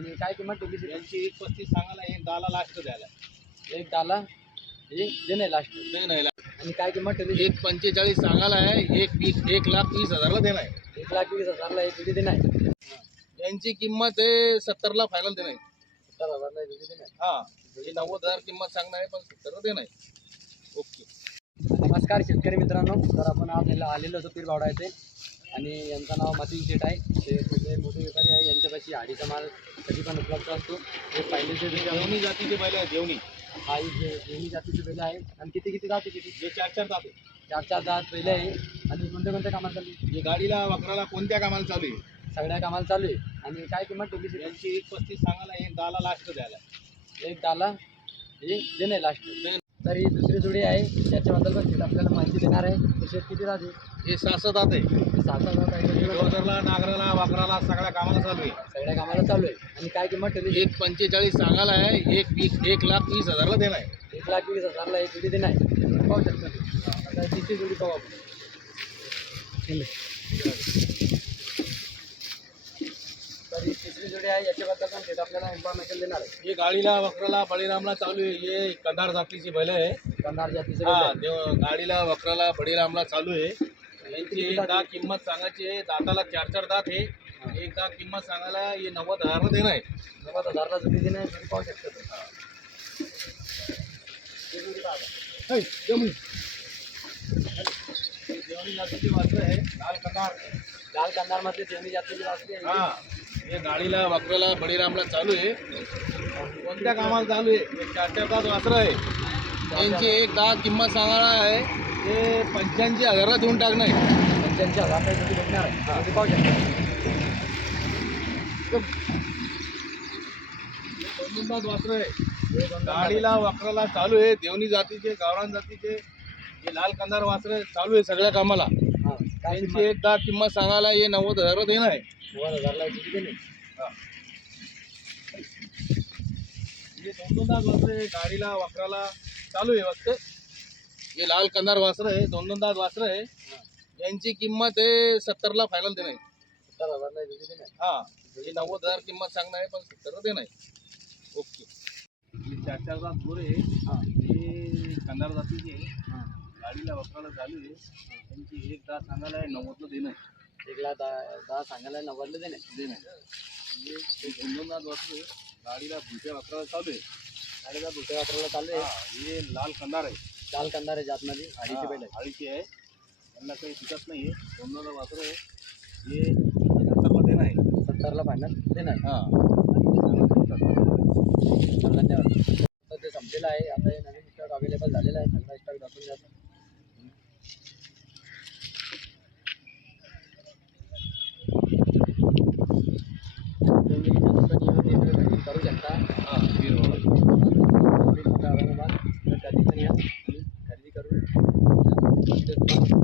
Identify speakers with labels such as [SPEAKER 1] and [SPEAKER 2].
[SPEAKER 1] आणि काय किंमत ठेवली तिथे?
[SPEAKER 2] यांची एक पस्तीस सांगायला एक दहाला लास्ट द्यायला.
[SPEAKER 1] एक डाला म्हणजे दे नाही लास्ट
[SPEAKER 2] नाही
[SPEAKER 1] आणि काय किंमत ठेवली
[SPEAKER 2] एक पंचेचाळीस सांगायला आहे एक वीस एक लाख वीस हजारला देणार आहे.
[SPEAKER 1] एक लाख वीस हजारला एक जोडी दे नाही
[SPEAKER 2] यांची किंमत आहे सत्तरला फायनल देणार आहे.
[SPEAKER 1] सत्तर हजारला एक जोडी दे नाही
[SPEAKER 2] हा म्हणजे नव्वद हजार किंमत सांगणार आहे पण सत्तरला देणार आहे. ओके.
[SPEAKER 1] नमस्कार शेतकरी मित्रांनो. तर आपण आज याला आलेलो होतो पीर बावडा येथे. आणि यांचं नाव मतीन शेठ आहे. ते मोठे मोठे व्यापारी आहे यांच्यापाशी हाडीचा माल कधी पण उपलब्ध असतो. हे पहिले जे
[SPEAKER 2] जेवणी जातीचे बैल आहे जेवणी.
[SPEAKER 1] हा ही जे दोन्ही जातीचे बैल आहे आणि किती किती जाते किती?
[SPEAKER 2] जे चार चार जाते
[SPEAKER 1] चार चार दात बैल आहे. आणि कोणत्या कोणत्या कामाला चालू आहे?
[SPEAKER 2] जे गाडीला वक्राला कोणत्या कामाला चालू आहे?
[SPEAKER 1] सगळ्या कामाला चालू आहे. आणि काय किंमत तिथे?
[SPEAKER 2] यांची एक पस्तीस सांगायला एक दहाला लास्ट द्यायला.
[SPEAKER 1] एक डाला म्हणजे दे नाही लास्ट तर ही दुसरी जोडी आहे त्याच्याबद्दल पण शेत आपल्याला माहिती देणार आहे. शेत किती राहते
[SPEAKER 2] हे सहा सात जाते.
[SPEAKER 1] सहा सहा दात आहे
[SPEAKER 2] डोजरला नागराला वाकराला सगळ्या कामाला चालू आहे.
[SPEAKER 1] सगळ्या कामाला चालू आहे. आणि काय किंमत ठेवली?
[SPEAKER 2] एक पंचेचाळीस सांगायला आहे एक वीस एक लाख वीस हजारला देणार आहे.
[SPEAKER 1] एक लाख वीस हजारला एक जोडी देणार आहे. पाहू शकता. आता तिसरी जोडी पाहू आपण तर ही तिसरी जोडी आहे याच्याबद्दल पण शेत आपल्याला इन्फॉर्मेशन देणार आहे.
[SPEAKER 2] हे गाडीला वक्राला बळीरामला चालू आहे. हे कंधार जातीची बैल आहे.
[SPEAKER 1] कंधार जातीचे
[SPEAKER 2] हा
[SPEAKER 1] आहे.
[SPEAKER 2] देव गाडीला वक्राला बळीरामला चालू आहे. यांची एक दहा किंमत सांगायची आहे. दाताला चार चार दात आहे. एक दहा किंमत सांगायला हे नव्वद हजारला देणार आहे.
[SPEAKER 1] नव्वद हजारला जोडी पाहू शकता. तुम्ही. ही. जोडी पहा.
[SPEAKER 2] हे, जेवणी. जेवणी जातीची वासरं आहे. लाल कंधार.
[SPEAKER 1] लाल कंधारमध्ये दोन्ही जातीची वासरी आहे.
[SPEAKER 2] हा. हे गाडीला वक्राला बळीरामला चालू आहे. कोणत्या कामाला चालू आहे? चार चार तास वासरं आहे. त्यांची एक दहा किंमत सांगायला आहे. ते पंच्याऐंशी हजारला देऊन टाकणार आहे.
[SPEAKER 1] पंच्याऐंशी हजारला जोडी भेटणार? आहे पाहू शकता?
[SPEAKER 2] दोन तास वासरं आहे. गाडीला वक्राला चालू आहे. देवणी जातीचे गावरान जातीचे हे लाल कंदार वासरं चालू आहे सगळ्या कामाला. त्यांची
[SPEAKER 1] किंमत?
[SPEAKER 2] एक दहा किंमत सांगायला हे नव्वद हजार देणार आहे.
[SPEAKER 1] नव्वद हजारला देणे
[SPEAKER 2] हे. दोन दोन तास वासरं आहे गाडीला वक्राला. चालू आहे फक्त. हे लाल कंदार वासरं आहे दोन दोन तास वासरं आहे. यांची किंमत आहे सत्तरला फायनल देणार आहे.
[SPEAKER 1] सत्तर हजारला देणे
[SPEAKER 2] हा. हे नव्वद हजार किंमत सांगणार आहे पण सत्तर देणार आहे. ओके. हे चार चार तास आहे
[SPEAKER 1] हां.
[SPEAKER 2] हे कंदार जातीचे. आहे
[SPEAKER 1] हां.
[SPEAKER 2] गाडीला वक्राला चालू आहे त्यांची एक दहा सांगायला आहे नव्वदला देणं आहे.
[SPEAKER 1] एक लाख दहा दहा सांगायला नव्वदला देणे
[SPEAKER 2] देणं आहे. म्हणजे ते दोन दोन दात वासरू आहे गाडीला भुलच्या वक्राला चालू आहे.
[SPEAKER 1] गाडीला दुसऱ्या वापराला चालू आहे?
[SPEAKER 2] हा, हे लाल कंदार आहे.
[SPEAKER 1] लाल कंधार आहे जातमध्ये हाडीचे बैल आहे.
[SPEAKER 2] आळीची आहे. त्यांना काही दिसत नाही आहे दोन दोन वासरू आहे. हे सत्तरला देणं आहे.
[SPEAKER 1] सत्तरला फायनल देणार
[SPEAKER 2] हां.
[SPEAKER 1] तर ते संपलेलं आहे आता हे नवीन स्टॉक अवेलेबल झालेला आहे सगळा स्टॉक did.